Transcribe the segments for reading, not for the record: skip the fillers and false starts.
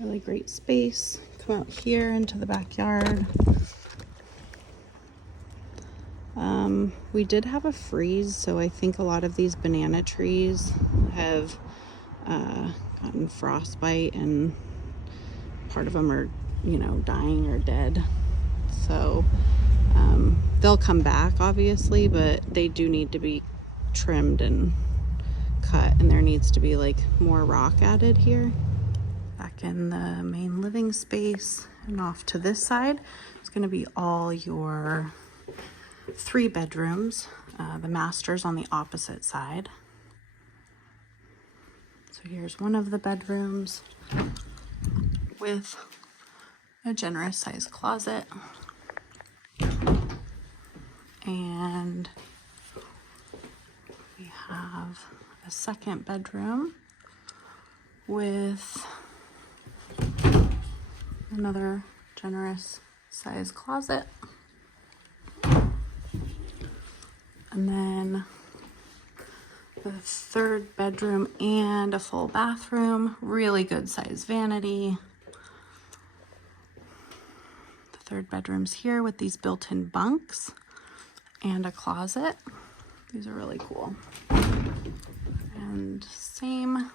Really great space. Come out here into the backyard. We did have a freeze, so I think a lot of these banana trees have gotten frostbite, and part of them are, you know, dying or dead. So they'll come back, obviously, but they do need to be trimmed and cut, and there needs to be like more rock added here. Back in the main living space, and off to this side, it's going to be all your 3 bedrooms. The master's on the opposite side. So here's one of the bedrooms with a generous sized closet. And we have a second bedroom with another generous sized closet. And then the third bedroom and a full bathroom, really good size vanity. The third bedroom's here with these built-in bunks and a closet. These are really cool. And same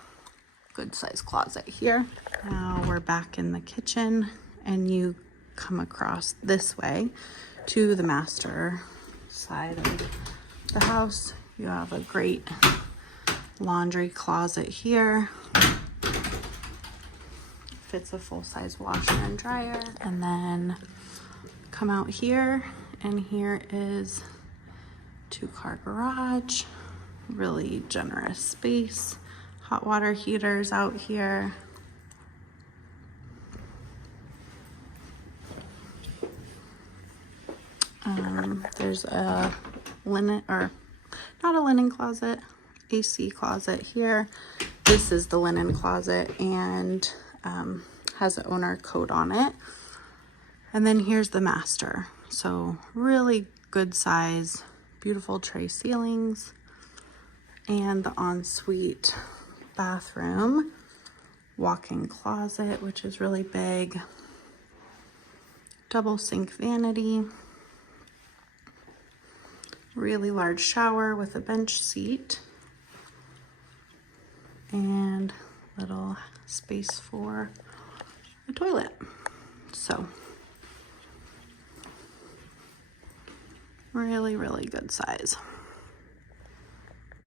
good size closet here. Now we're back in the kitchen, and you come across this way to the master side of the house. You have a great laundry closet here. Fits a full-size washer and dryer. And then come out here, and here is 2-car garage. Really generous space. Hot water heaters out here. There's a linen, or not a linen closet, AC closet here. This is the linen closet, and has an owner code on it. And then here's the master. So really good size, beautiful tray ceilings, and the ensuite bathroom, walk-in closet, which is really big, double sink vanity, really large shower with a bench seat, and little space for a toilet. So really, really good size.